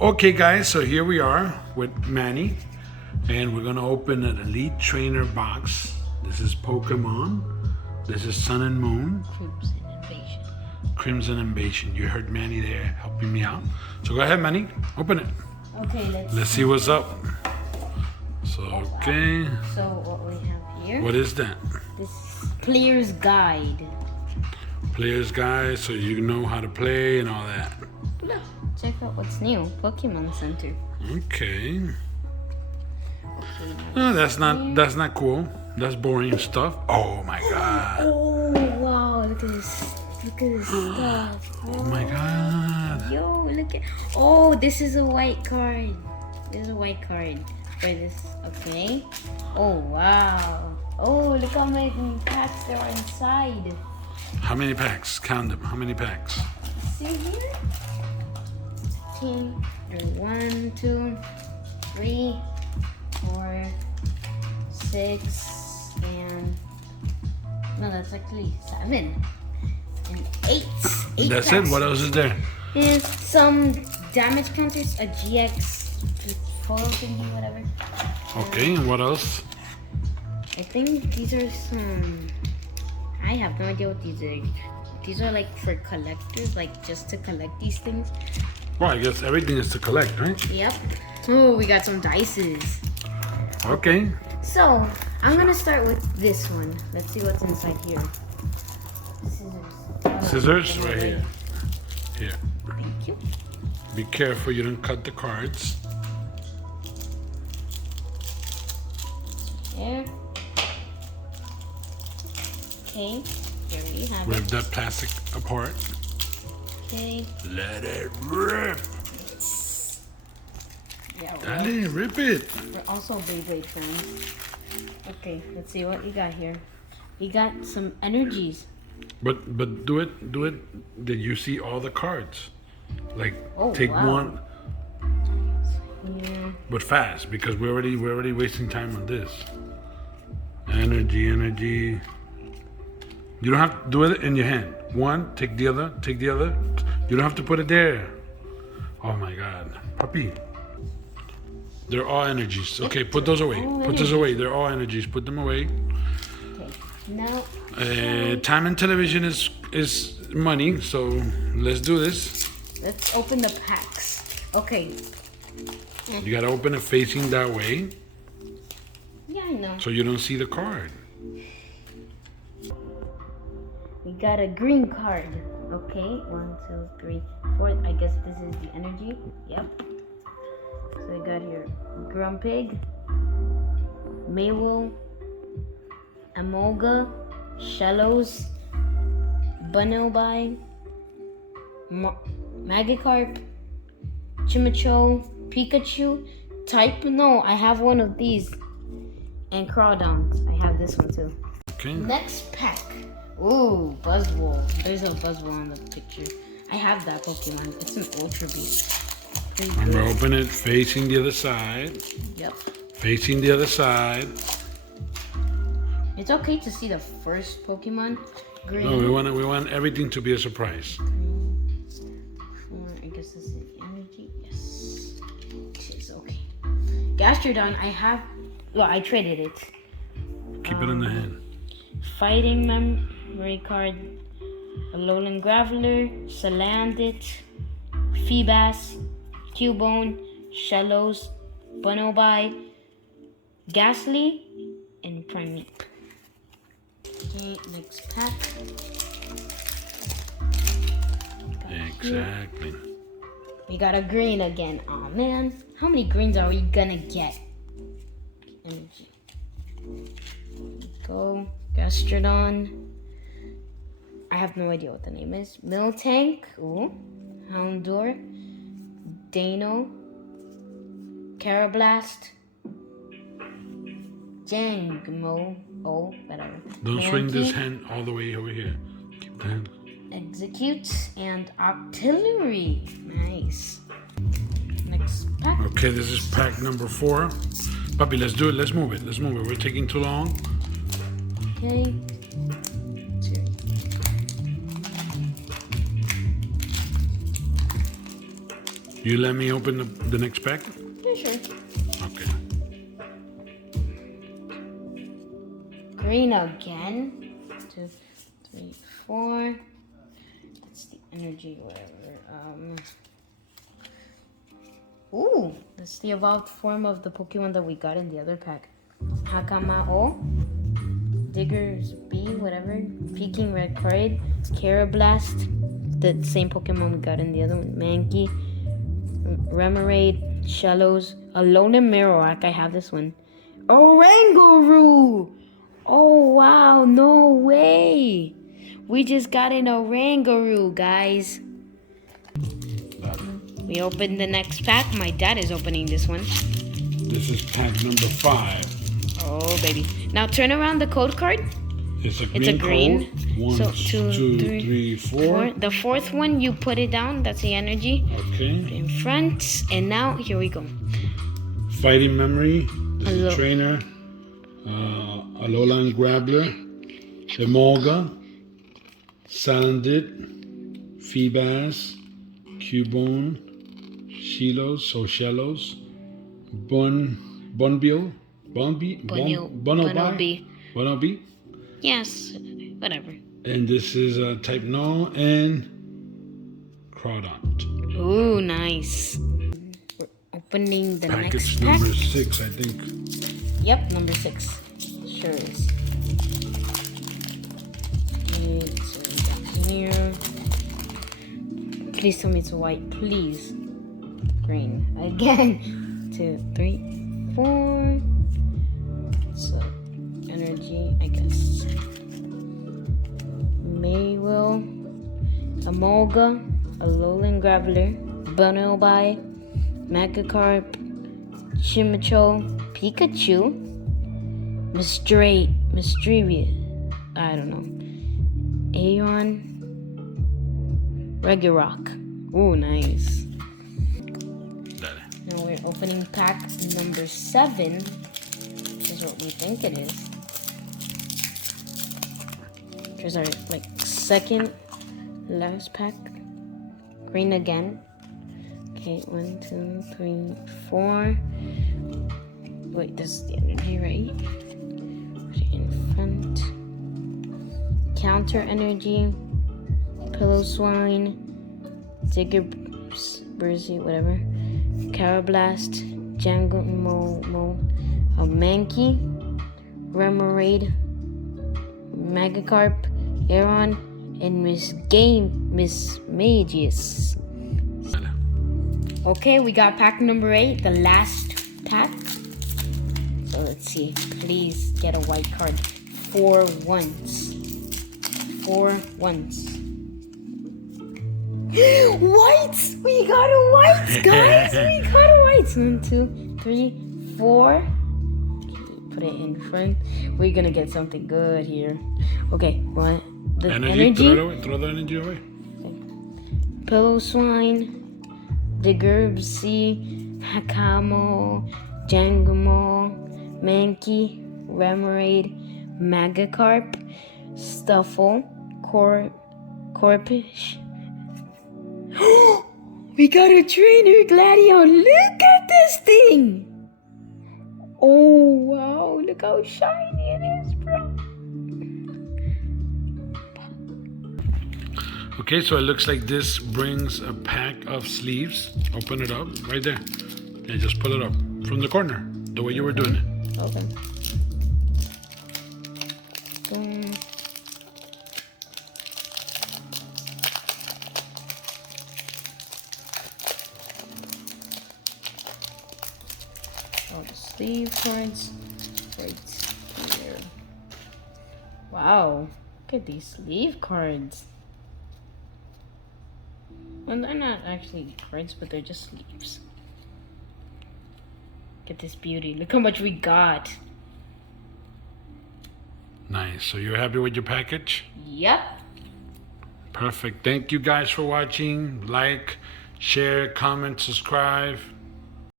Okay guys, so here we are with Manny and we're gonna open an Elite Trainer box. This is Pokemon. This is Sun and Moon. Crimson Invasion. Crimson Invasion. You heard Manny there helping me out. So go ahead Manny, open it. Okay, Let's see what's up. So okay. So what we have here. What is that? This player's guide. Player's guide, so you know how to play and all that. Look, check out what's new. Pokemon Center. Okay. Oh, that's not cool. That's boring stuff. Oh my god. Oh wow, look at this. Look at this stuff. Oh my god. Yo, look at. Oh, this is a white card. This is a white card for this. Okay. Oh wow. Oh, look how many packs there are inside. How many packs? Count them. How many packs? See here? Okay. 1, 2, 3, 4, 6, and no, that's actually 7 and 8. That's packs. it. What else is there? Is some damage counters, a GX photo thingy, whatever. Okay, and what else? I think these are some. I have no idea what these are. These are like for collectors, like just to collect these things. Well, I guess everything is to collect, right? Yep. Oh, we got some dices. Okay. So, I'm gonna start with this one. Let's see what's inside here. Scissors. Scissors right here. Here. Thank you. Be careful you don't cut the cards. There. Okay. Here we have Rip it. that plastic apart. Okay. Let it rip. Yeah, Dale, rip it. we're also Beyblade fans. Okay, let's see what you got here. You got some energies. But do it. Did you see all the cards? Like Oh, take wow. one, Yeah. but fast because we're already wasting time on this. Energy. You don't have to do it in your hand. One, take the other. You don't have to put it there. Oh my God, puppy. They're all energies. Okay, put those away. Put those away. They're all energies. Put them away. Okay. Now. Time and television is money, so let's do this. Let's open the packs. Okay. You gotta open it facing that way Yeah, I know. so you don't see the card. We got a green card. Okay. 1, 2, 3, 4. I guess this is the energy. Yep. So we got here Grumpig, Maywell, Emolga, Shellos, Bunnelby, Magikarp, Chimicho, Pikachu, No, I have one of these. And Crawdons. I have this one too. Okay. Next pack. Ooh, Buzzwole. There's a Buzzwole on the picture. I have that Pokemon. It's an Ultra Beast. Pretty Remember, good. open it facing the other side. Yep. Facing the other side. It's okay to see the first Pokemon. Green. No, we want everything to be a surprise. Four, I guess this is the energy. Yes. It is okay. Gastrodon, I traded it. Keep it in the hand. Fighting memory card. Alolan Graveler, Salandit, Feebas, Cubone, Shellos, Bunnelby, Ghastly, and Primeape. Okay, next pack. Exactly. We got a green again. Oh man, how many greens are we gonna get? Energy. Go, Gastrodon. I have no idea what the name is. Miltank, ooh, Houndour, Dano, Carablast, Jangmo, whatever. Don't swing this Mankey, hand all the way over here. Keep the hand. Execute, and Artillery. Nice. Next pack. Okay, this is pack number 4. Puppy, let's do it. Let's move it. We're taking too long. Okay. 2. You let me open the next pack? Yeah, sure. Okay. Green again. 2, 3, 4. That's the energy, whatever. Ooh, that's the evolved form of the Pokemon that we got in the other pack. Hakamao, Digger's B, whatever. Peking Red card. Carablast, the same Pokemon we got in the other one. Mankey, Remoraid, Shallows, Alone in Marowak. I have this one. Oranguru! Oh wow, no way! We just got an Oranguru, guys. We opened the next pack. My dad is opening this one. This is pack number 5. Oh baby! Now turn around the code card. It's a green. It's a green. Code. 1, 2, 3, 4. The fourth one, you put it down. That's the energy. Okay. Put it in front. And now, here we go. Fighting Memory. This is a trainer. Alolan Grabbler. Emolga. Salandit. Feebas. Cubone. Shilos. Shellos. Bonbil. Bonobi. Yes, whatever. And this is Type No and Crawdont. Ooh, nice. We're opening the Package next pack. number 6, I think. Yep, number 6. Sure is. It's here. Please tell me it's white. Please. Green. Again. 2, 3, 4. So, energy, I guess. Maywell. Emolga. Alolan Graveler. Bonobi. Magikarp. Shimicho. Pikachu. Mysteria. I don't know. Aeon. Regirock. Ooh, nice. Now we're opening pack number 7, which is what we think it is. Which is our second last pack. Green again. Okay, 1, 2, 3, 4. Wait, this is the energy, right? Put it in front. Counter energy. Pillow Swine. Digger Bursey, whatever. Carablast, Django Mankey, Remoraid, Magikarp, Aeron, and Miss Magius. Okay, we got pack number 8, the last pack. So let's see. Please get a white card. 4 once. 4 once. Whites! We got a whites, guys! We got a whites! 1, 2, 3, 4. Okay, put it in front. We're gonna get something good here. Okay, what? The energy. Throw the energy away. Okay. Pillow Swine, Diggerbsy, Hakamo, Jangamo, Mankey, Remoraid, Magikarp, Stuffle, Corpish. We got a trainer, Gladion. Look at this thing. Oh, wow. Look how shiny it is, bro. Okay, so it looks like this brings a pack of sleeves. Open it up right there. And just pull it up from the corner, the way you were doing it. Okay. Boom. Oh, the sleeve cards right here. Wow, look at these sleeve cards. Well, they're not actually cards, but they're just sleeves. Look at this beauty. Look how much we got. Nice. So you're happy with your package? Yep. Perfect. Thank you guys for watching. Like, share, comment, subscribe.